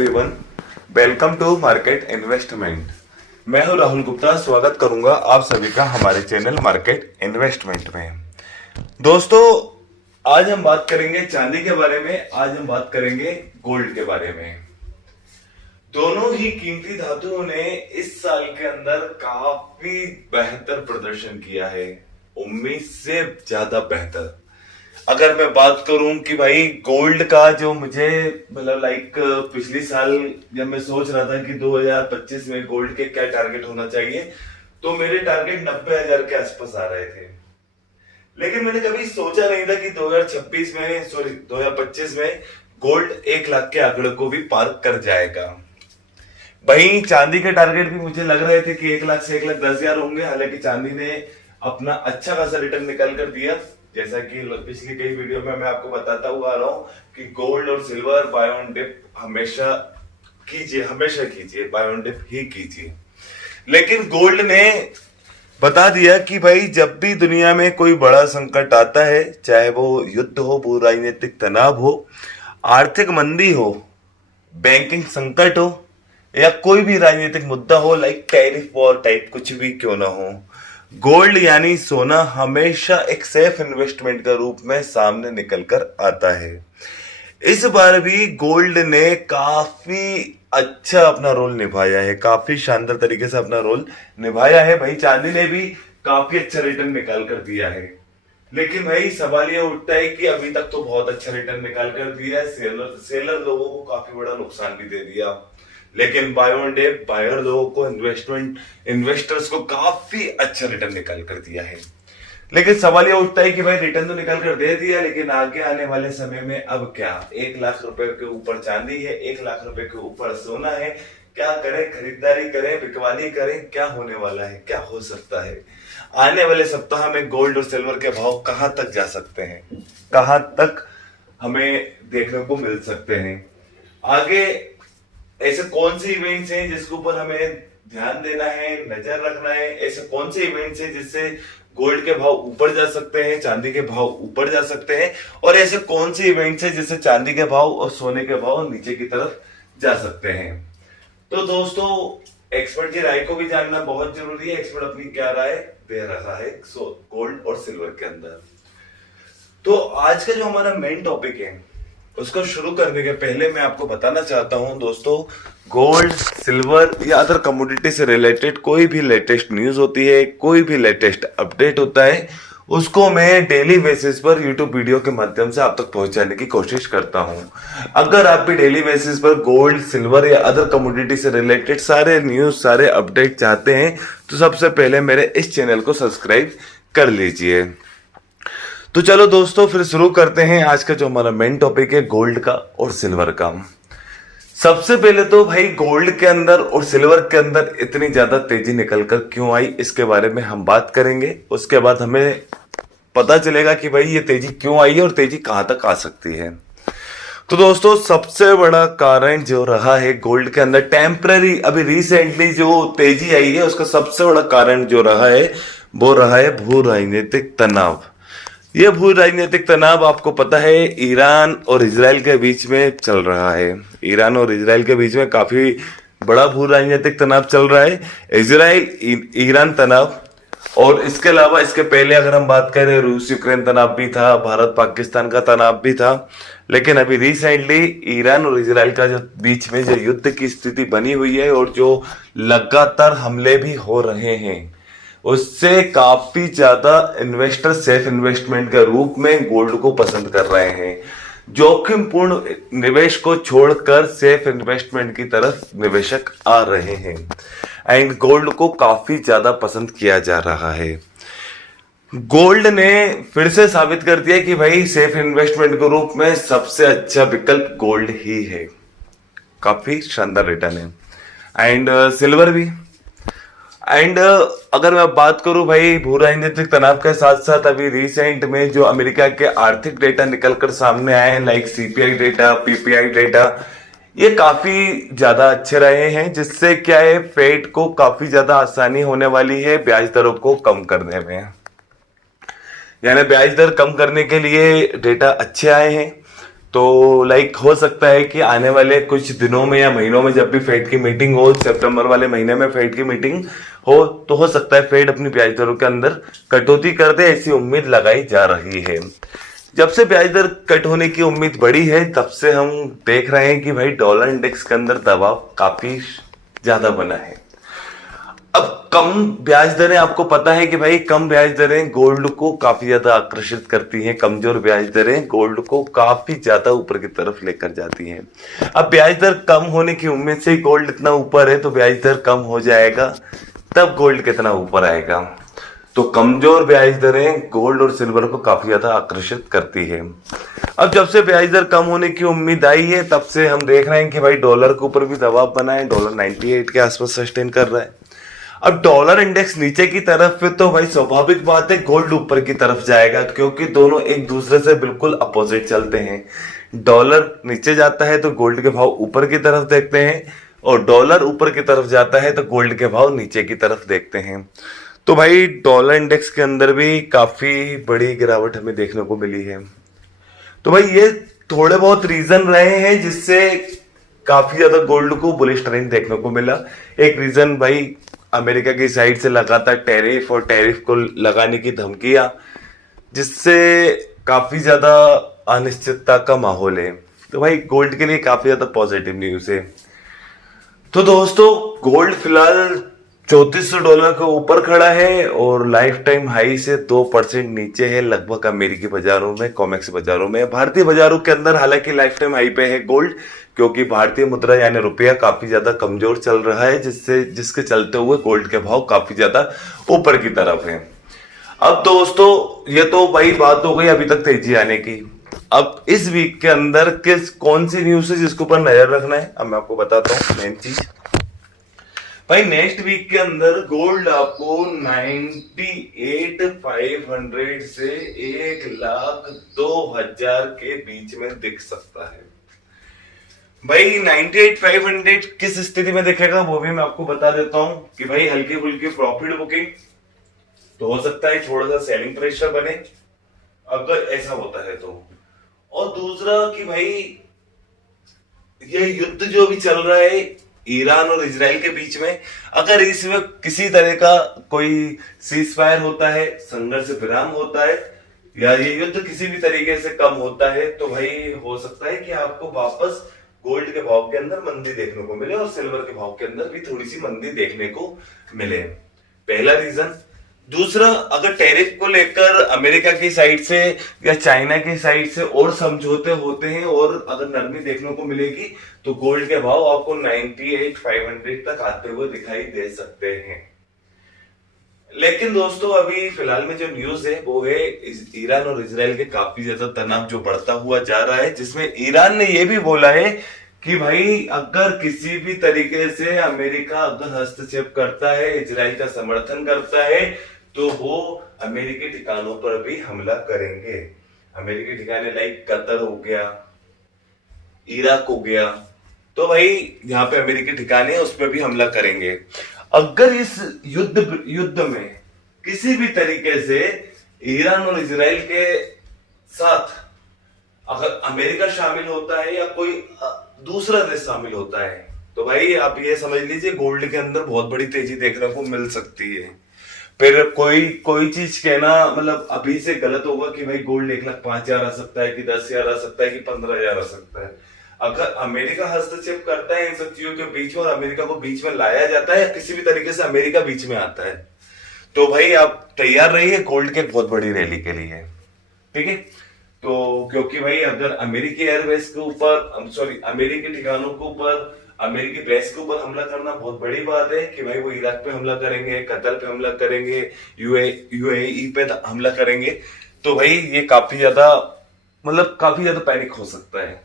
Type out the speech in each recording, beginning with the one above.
Everyone, welcome to market investment. मैं हूं राहुल गुप्ता। स्वागत करूंगा आप सभी का हमारे चैनल मार्केट इन्वेस्टमेंट में। दोस्तों, आज हम बात करेंगे चांदी के बारे में, आज हम बात करेंगे गोल्ड के बारे में। दोनों ही कीमती धातुओं ने इस साल के अंदर काफी बेहतर प्रदर्शन किया है, उम्मीद से ज्यादा बेहतर। अगर मैं बात करूं कि भाई गोल्ड का जो मुझे मतलब पिछली साल जब मैं सोच रहा था कि 2025 में गोल्ड के क्या टारगेट होना चाहिए, तो मेरे टारगेट 90,000 के आसपास आ रहे थे। लेकिन मैंने कभी सोचा नहीं था कि 2025 में गोल्ड 1 लाख के आंकड़े को भी पार कर जाएगा। वहीं चांदी के टारगेट भी मुझे लग रहे थे कि 1 लाख से 1,10,000 होंगे। हालांकि चांदी ने अपना अच्छा खासा रिटर्न निकाल कर दिया। जैसा कि पिछली कई वीडियो में मैं आपको बताता हुआ आ रहा हूं कि गोल्ड और सिल्वर बाय ऑन डिप हमेशा कीजिए, बाय ऑन डिप ही कीजिए। लेकिन गोल्ड ने बता दिया कि भाई जब भी दुनिया में कोई बड़ा संकट आता है, चाहे वो युद्ध हो, भू राजनीतिक तनाव हो, आर्थिक मंदी हो, बैंकिंग संकट हो, या कोई भी राजनीतिक मुद्दा हो, लाइक टैरिफ वॉर टाइप कुछ भी क्यों ना हो, गोल्ड यानी सोना हमेशा एक सेफ इन्वेस्टमेंट का रूप में सामने निकल कर आता है। इस बार भी गोल्ड ने काफी अच्छा अपना रोल निभाया है, काफी शानदार तरीके से अपना रोल निभाया है। भाई चांदी ने भी काफी अच्छा रिटर्न निकाल कर दिया है। लेकिन भाई सवाल यह उठता है कि अभी तक तो बहुत अच्छा रिटर्न निकाल कर दिया है, सेलर लोगों को काफी बड़ा नुकसान भी दे दिया। लेकिन बाय ऑन डिप बायर लोगों को, इन्वेस्टर्स को काफी अच्छा रिटर्न निकाल कर दिया है। लेकिन सवाल यह उठता है कि भाई रिटर्न तो निकाल कर दे दिया, लेकिन आगे आने वाले समय में अब क्या? 1 लाख रुपए के ऊपर चांदी है, 1 लाख रुपए के ऊपर सोना है। क्या करें? खरीदारी करें, बिकवाली करें? क्या होने वाला है, क्या हो सकता है? आने वाले सप्ताह में गोल्ड और सिल्वर के भाव कहां तक जा सकते हैं, कहां तक हमें देखने को मिल सकते हैं? आगे ऐसे कौन से इवेंट्स हैं जिसके ऊपर हमें ध्यान देना है, नजर रखना है? ऐसे कौन से इवेंट्स हैं जिससे गोल्ड के भाव ऊपर जा सकते हैं, चांदी के भाव ऊपर जा सकते हैं? और ऐसे कौन से इवेंट्स हैं जिससे चांदी के भाव और सोने के भाव नीचे की तरफ जा सकते हैं? तो दोस्तों, एक्सपर्ट की राय को भी जानना बहुत जरूरी है। एक्सपर्ट अपनी क्या राय दे रहा है गोल्ड और सिल्वर के अंदर। तो आज का जो हमारा मेन टॉपिक है, उसको शुरू करने के पहले मैं आपको बताना चाहता हूं दोस्तों, गोल्ड, सिल्वर या अदर कमोडिटी से रिलेटेड कोई भी लेटेस्ट न्यूज होती है, कोई भी लेटेस्ट अपडेट होता है, उसको मैं डेली बेसिस पर यूट्यूब वीडियो के माध्यम से आप तक पहुंचाने की कोशिश करता हूं। अगर आप भी डेली बेसिस पर गोल्ड, सिल्वर या अदर कमोडिटी से रिलेटेड सारे न्यूज, सारे अपडेट चाहते हैं, तो सबसे पहले मेरे इस चैनल को सब्सक्राइब कर लीजिए। तो चलो दोस्तों, फिर शुरू करते हैं आज का जो हमारा मेन टॉपिक है, गोल्ड का और सिल्वर का। सबसे पहले तो भाई गोल्ड के अंदर और सिल्वर के अंदर इतनी ज्यादा तेजी निकलकर क्यों आई, इसके बारे में हम बात करेंगे। उसके बाद हमें पता चलेगा कि भाई ये तेजी क्यों आई है और तेजी कहां तक आ सकती है। तो दोस्तों, सबसे बड़ा कारण जो रहा है गोल्ड के अंदर टेम्पररी, अभी रिसेंटली जो तेजी आई है, उसका सबसे बड़ा कारण जो रहा है वो रहा है भू राजनीतिक तनाव। ये भू राजनीतिक तनाव आपको पता है ईरान और इजराइल के बीच में चल रहा है। ईरान और इजराइल के बीच में काफी बड़ा भू राजनीतिक तनाव चल रहा है, इजराइल ईरान तनाव। और इसके अलावा इसके पहले अगर हम बात करें, रूस यूक्रेन तनाव भी था, भारत पाकिस्तान का तनाव भी था। लेकिन अभी रिसेंटली ईरान और इजराइल का जो बीच में जो युद्ध की स्थिति बनी हुई है और जो लगातार हमले भी हो रहे हैं, उससे काफी ज्यादा इन्वेस्टर सेफ इन्वेस्टमेंट के रूप में गोल्ड को पसंद कर रहे हैं। जोखिम पूर्ण निवेश को छोड़कर सेफ इन्वेस्टमेंट की तरफ निवेशक आ रहे हैं एंड गोल्ड को काफी ज्यादा पसंद किया जा रहा है। गोल्ड ने फिर से साबित कर दिया कि भाई सेफ इन्वेस्टमेंट के रूप में सबसे अच्छा विकल्प गोल्ड ही है। काफी शानदार रिटर्न है एंड सिल्वर भी। एंड अगर मैं बात करूं भाई भू राजनीतिक तनाव के साथ साथ, अभी रिसेंट में जो अमेरिका के आर्थिक डेटा निकलकर सामने आए हैं, like CPI data, PPI data, ये काफी ज्यादा अच्छे रहे हैं, जिससे क्या है फेड को काफी ज्यादा आसानी होने वाली है ब्याज दरों को कम करने में। यानी ब्याज दर कम करने के लिए डेटा अच्छे आए हैं। तो लाइक हो सकता है कि आने वाले कुछ दिनों में या महीनों में जब भी फेड की मीटिंग हो, सितंबर वाले महीने में फेड की मीटिंग हो, तो हो सकता है फेड अपनी ब्याज दरों के अंदर कटौती कर दे, ऐसी उम्मीद लगाई जा रही है। जब से ब्याज दर कट होने की उम्मीद बढ़ी है, तब से हम देख रहे हैं कि भाई डॉलर इंडेक्स के अंदर दबाव काफी ज्यादा बना है। अब कम ब्याज दरें, आपको पता है कि भाई कम ब्याज दरें गोल्ड को काफी ज्यादा आकर्षित करती हैं, कमजोर ब्याज दरें गोल्ड को काफी ज्यादा ऊपर की तरफ लेकर जाती हैं। अब ब्याज दर कम होने की उम्मीद से गोल्ड इतना ऊपर है, तो ब्याज दर कम हो जाएगा तब गोल्ड कितना ऊपर आएगा। तो कमजोर ब्याज दरें गोल्ड और सिल्वर को काफी ज्यादा आकर्षित करती है। अब जब से ब्याज दर कम होने की उम्मीद आई है, तब से हम देख रहे हैं कि भाई डॉलर के ऊपर भी दबाव बना है, डॉलर 98 के आसपास सस्टेन कर रहा है। अब डॉलर इंडेक्स नीचे की तरफ है, तो भाई स्वाभाविक बात है गोल्ड ऊपर की तरफ जाएगा, क्योंकि दोनों एक दूसरे से बिल्कुल अपोजिट चलते हैं। डॉलर नीचे जाता है तो गोल्ड के भाव ऊपर की तरफ देखते हैं, और डॉलर ऊपर की तरफ जाता है तो गोल्ड के भाव नीचे की तरफ देखते हैं। तो भाई डॉलर इंडेक्स के अंदर भी काफी बड़ी गिरावट हमें देखने को मिली है। तो भाई ये थोड़े बहुत रीजन रहे हैं जिससे काफी ज्यादा गोल्ड को बुलिश ट्रेंड देखने को मिला। एक रीजन भाई अमेरिका की साइड से लगातार टैरिफ और टैरिफ को लगाने की धमकियां, जिससे काफी ज्यादा अनिश्चितता का माहौल है। तो भाई गोल्ड के लिए काफी ज्यादा पॉजिटिव न्यूज है। तो दोस्तों गोल्ड फिलहाल $3400 के ऊपर खड़ा है और लाइफ टाइम हाई से 2% नीचे है लगभग अमेरिकी बाजारों में, कॉमेक्स बाजारों में। भारतीय बाजारों के अंदर हालांकि लाइफ टाइम हाई पे है गोल्ड, क्योंकि भारतीय मुद्रा यानी रुपया काफी ज्यादा कमजोर चल रहा है, जिसके चलते हुए गोल्ड के भाव काफी ज्यादा ऊपर की तरफ है। अब दोस्तों ये तो भाई बात हो गई अभी तक तेजी आने की। अब इस वीक के अंदर कौन सी न्यूज है जिसके ऊपर नजर रखना है, अब मैं आपको बताता हूँ मेन चीज। भाई नेक्स्ट वीक के अंदर गोल्ड आपको 98,500 से 1,02,000 के बीच में दिख सकता है। भाई 98,500 किस स्थिति में दिखेगा वो भी मैं आपको बता देता हूं कि भाई हल्की फुल्की प्रॉफिट बुकिंग तो हो सकता है, थोड़ा सा सेलिंग प्रेशर बने अगर ऐसा होता है तो। और दूसरा कि भाई ये युद्ध जो भी चल रहा है ईरान और इजराइल के बीच में, अगर इसमें किसी तरह का कोई सीज फायर होता है, संघर्ष विराम होता है, या ये युद्ध किसी भी तरीके से कम होता है, तो भाई हो सकता है कि आपको वापस गोल्ड के भाव के अंदर मंदी देखने को मिले और सिल्वर के भाव के अंदर भी थोड़ी सी मंदी देखने को मिले। पहला रीजन। दूसरा, अगर टैरिफ को लेकर अमेरिका की साइड से या चाइना की साइड से और समझौते होते हैं और अगर नरमी देखने को मिलेगी, तो गोल्ड के भाव आपको 98,500 तक आते हुए दिखाई दे सकते हैं। लेकिन दोस्तों अभी फिलहाल में जो न्यूज है वो है ईरान और इजराइल के काफी ज्यादा तनाव जो बढ़ता हुआ जा रहा है, जिसमें ईरान ने यह भी बोला है कि भाई अगर किसी भी तरीके से अमेरिका अगर हस्तक्षेप करता है, इजराइल का समर्थन करता है, तो वो अमेरिकी ठिकानों पर भी हमला करेंगे। अमेरिकी ठिकाने लाइक कतर हो गया, इराक हो गया, तो भाई यहाँ पे अमेरिकी ठिकाने उस पर भी हमला करेंगे। अगर इस युद्ध में किसी भी तरीके से ईरान और इजराइल के साथ अगर अमेरिका शामिल होता है या कोई दूसरा देश शामिल होता है, तो भाई आप ये समझ लीजिए गोल्ड के अंदर बहुत बड़ी तेजी देखने को मिल सकती है। फिर कोई चीज कहना मतलब अभी से गलत होगा कि भाई गोल्ड 1,05,000 आ सकता है कि 10,000 आ सकता है कि 15,000 आ सकता है। अगर अमेरिका हस्तक्षेप करता है इन सब चीजों के बीच में और अमेरिका को बीच में लाया जाता है या किसी भी तरीके से अमेरिका बीच में आता है, तो भाई आप तैयार रहिए गोल्ड के बहुत बड़ी रैली के लिए। ठीक है, तो क्योंकि भाई अगर अमेरिकी एयरबेस के ऊपर अमेरिकी ठिकानों के ऊपर, अमेरिकी बेस के ऊपर हमला करना बहुत बड़ी बात है कि भाई वो इराक पे हमला करेंगे, कतर पे हमला करेंगे, यूएई पे हमला करेंगे, तो भाई ये काफी ज्यादा पैनिक हो सकता है।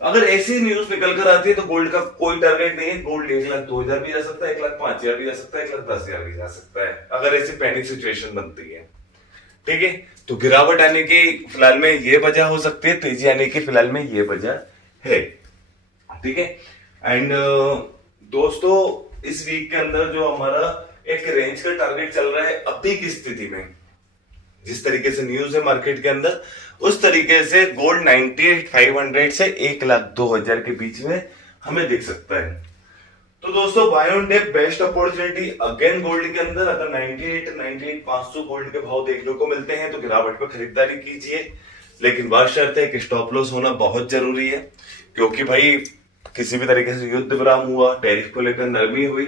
अगर ऐसी न्यूज निकल कर आती है तो गोल्ड का कोई टारगेट नहीं है, गोल्ड 1,02,000 भी जा सकता है, 1,05,000 भी जा सकता है, 1,10,000 भी जा सकता है, अगर ऐसी पैनिक सिचुएशन बनती है। ठीक है, तो गिरावट आने की फिलहाल में ये वजह हो सकती है, तेजी आने की फिलहाल में ये वजह है। ठीक है, एंड दोस्तों इस वीक के अंदर जो हमारा एक रेंज का टारगेट चल रहा है अभी की स्थिति में, जिस तरीके से न्यूज है मार्केट के अंदर, उस तरीके से गोल्ड 98,500 से 1,02,000 के बीच में हमें दिख सकता है। तो दोस्तों buy on dip best opportunity again gold के अंदर। अगर 98,500 गोल्ड के भाव देखने को मिलते हैं तो गिरावट पर खरीदारी कीजिए, लेकिन बात शर्त है कि स्टॉप लॉस होना बहुत जरूरी है, क्योंकि भाई किसी भी तरीके से युद्ध विराम हुआ, टैरिफ को लेकर नरमी हुई,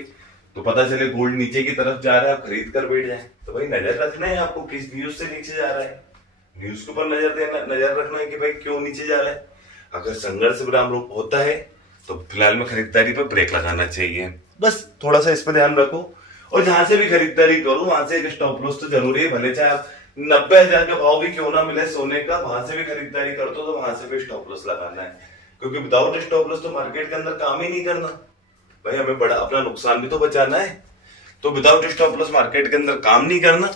तो पता चले गोल्ड नीचे की तरफ जा रहा है, आप खरीद कर बैठ जाए, तो भाई नजर रखना है आपको किस न्यूज से नीचे जा रहा है, न्यूज के ऊपर नजर रखना है कि भाई क्यों नीचे जा रहा है। अगर संघर्ष विराम होता है तो फिलहाल में खरीदारी पर ब्रेक लगाना चाहिए, बस थोड़ा सा इस पर ध्यान रखो। और जहां से भी खरीदारी करो वहां से एक स्टॉप लॉस तो जरूरी है, भले चाहे आप 90,000 का भाव भी क्यों ना मिले सोने का, वहां से भी खरीदारी करते हो तो वहां से भी स्टॉप लॉस लगाना है, क्योंकि विदाउट स्टॉप लॉस तो मार्केट के अंदर काम ही नहीं करना भाई, हमें बड़ा अपना नुकसान भी तो बचाना है। तो विदाउट स्टॉप लॉस मार्केट के अंदर काम नहीं करना,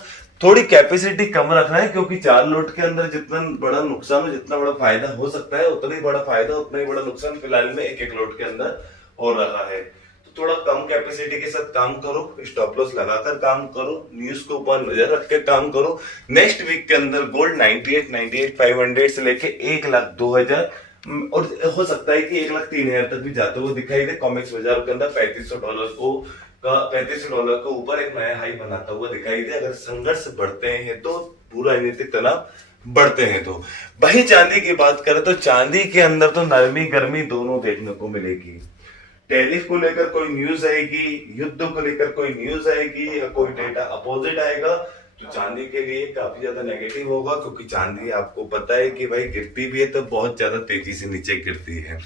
थोड़ी कैपेसिटी कम रखना है, क्योंकि 4 लोट के अंदर जितना बड़ा नुकसान हो, जितना बड़ा फायदा हो सकता है, उतना ही बड़ा फायदा उतना ही बड़ा नुकसान फिलहाल में एक लोट के अंदर हो रहा है। तो थोड़ा कम कैपेसिटी के साथ काम करो, स्टॉप लॉस लगाकर काम करो, न्यूज को ऊपर नजर रख के काम करो। नेक्स्ट वीक के अंदर गोल्ड 98,500 से लेके 1,02,000 और हो सकता है कि 1,03,000 तक भी जाते हुए दिखाई दे। कॉमेक्स बाजार के अंदर $3500 को ऊपर एक नया हाई बनाता हुआ दिखाई दे। अगर संघर्ष बढ़ते हैं तो पूरा राजनीतिक तनाव बढ़ते हैं। तो वही चांदी की बात करें तो चांदी के अंदर तो नरमी गर्मी दोनों देखने को मिलेगी। टैरिफ को लेकर कोई न्यूज आएगी, युद्ध को लेकर कोई न्यूज आएगी, या कोई डेटा अपोजिट आएगा तो चांदी के लिए काफी ज्यादा नेगेटिव होगा, क्योंकि चांदी आपको पता है कि भाई गिरती भी है तो बहुत ज्यादा तेजी से नीचे गिरती है,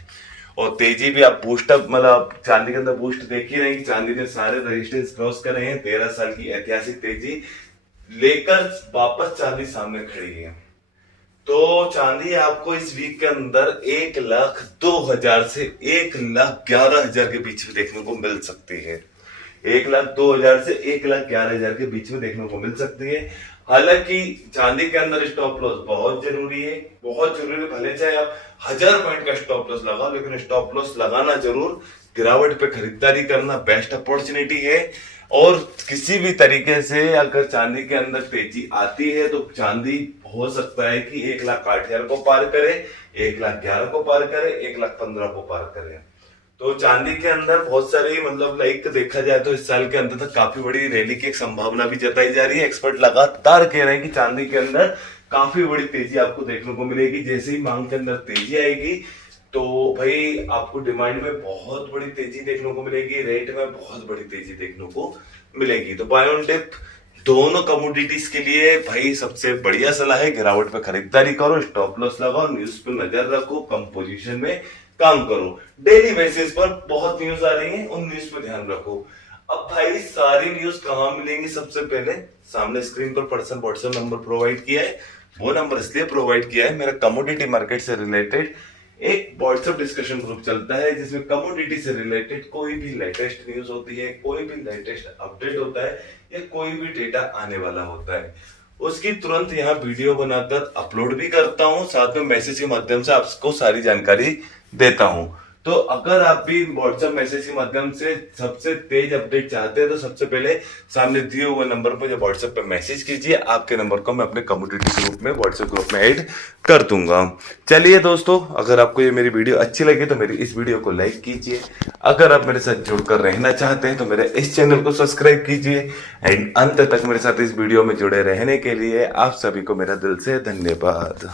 और तेजी भी आप बूस्टअप मतलब चांदी के अंदर बूस्ट देख ही रहे हैं कि चांदी ने सारे रेजिस्टेंस क्रॉस करे हैं। 13 साल की ऐतिहासिक तेजी लेकर वापस चांदी सामने खड़ी है। तो चांदी आपको इस वीक के अंदर 1,02,000 से 1,11,000 के बीच में देखने को मिल सकती है। 1,02,000 से 1,11,000 के बीच में देखने को मिल सकती है। हालांकि चांदी के अंदर स्टॉप लॉस बहुत जरूरी है, बहुत जरूरी है। भले चाहे आप 1000 पॉइंट का स्टॉप लॉस लगाओ, लेकिन स्टॉप लॉस लगाना जरूर। गिरावट पे खरीदारी करना बेस्ट अपॉर्चुनिटी है। और किसी भी तरीके से अगर चांदी के अंदर तेजी आती है तो चांदी हो सकता है कि 1,08,000 को पार करे, 1,11,000 को पार करे, 1,15,000 को पार करे। तो चांदी के अंदर बहुत सारी मतलब देखा जाए तो इस साल के अंदर तक काफी बड़ी रैली की एक संभावना भी जताई जा रही है। एक्सपर्ट लगातार कह रहे हैं कि चांदी के अंदर काफी बड़ी तेजी आपको देखने को मिलेगी। जैसे ही मांग के अंदर तेजी आएगी तो भाई आपको डिमांड में बहुत बड़ी तेजी देखने को मिलेगी, रेट में बहुत बड़ी तेजी देखने को मिलेगी। तो बाय ऑन डिप दोनों कमोडिटीज के लिए भाई सबसे बढ़िया सलाह है गिरावट पे खरीदारी करो, स्टॉप लॉस लगाओ, न्यूज पे नजर रखो, कम पोजीशन में काम करो। डेली बेसिस पर बहुत न्यूज आ रही है, उन न्यूज पे ध्यान रखो। अब भाई सारी न्यूज कहाँ मिलेंगी? सबसे पहले सामने स्क्रीन पर पर्सन व्हाट्सएप नंबर प्रोवाइड किया है, वो नंबर इसलिए प्रोवाइड किया है, मेरा कमोडिटी मार्केट से रिलेटेड एक व्हाट्सएप डिस्कशन ग्रुप चलता है, जिसमें कमोडिटी से रिलेटेड कोई भी लेटेस्ट न्यूज होती है, कोई भी लेटेस्ट अपडेट होता है, या कोई भी डेटा आने वाला होता है, उसकी तुरंत यहाँ वीडियो बनाकर अपलोड भी करता हूँ, साथ में मैसेज के माध्यम से आपको सारी जानकारी देता हूँ। तो अगर आप भी व्हाट्सएप मैसेज के माध्यम से सबसे तेज अपडेट चाहते हैं तो सबसे पहले सामने दिए हुए नंबर पर जब व्हाट्सएप पे मैसेज कीजिए, आपके नंबर को मैं अपने कम्युनिटी ग्रुप में व्हाट्सएप ग्रुप में ऐड कर दूंगा। चलिए दोस्तों, अगर आपको ये मेरी वीडियो अच्छी लगी तो मेरी इस वीडियो को लाइक कीजिए। अगर आप मेरे साथ जुड़कर रहना चाहते हैं तो मेरे इस चैनल को सब्सक्राइब कीजिए। एंड अंत तक मेरे साथ इस वीडियो में जुड़े रहने के लिए आप सभी को मेरा दिल से धन्यवाद।